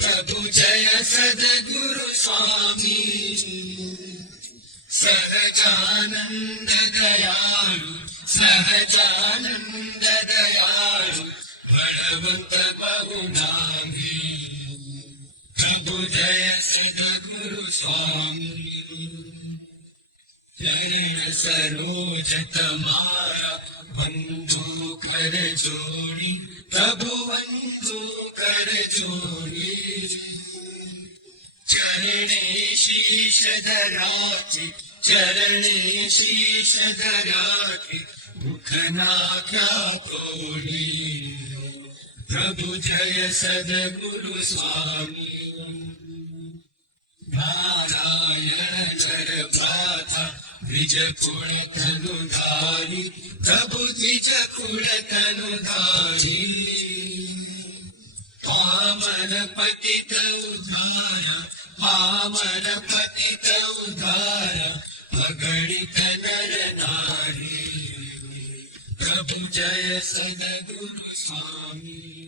प्रभु जय सद्गुरु स्वामी। सहजानंद दयाळु सहजानंद दयाळु बळवंत बहुनामी। प्रभु जय सद्गुरु स्वामी। चरण सरोज तमारा बंधु कर जोड़ी, प्रभु बंधु कर जोड़ी चरणे शीश धराचे चरणे शीश धराचे मुख नाख्या कोडी प्रभु जय सद्गुरु स्वामी नारायण प्राथा द्विज कुळ तनुधारी प्रभु द्विज कुळ तनुधारी पतित उद्धार पावन पतित उद्धार अगणित नर नारी। प्रभु जय सद्गुरु स्वामी।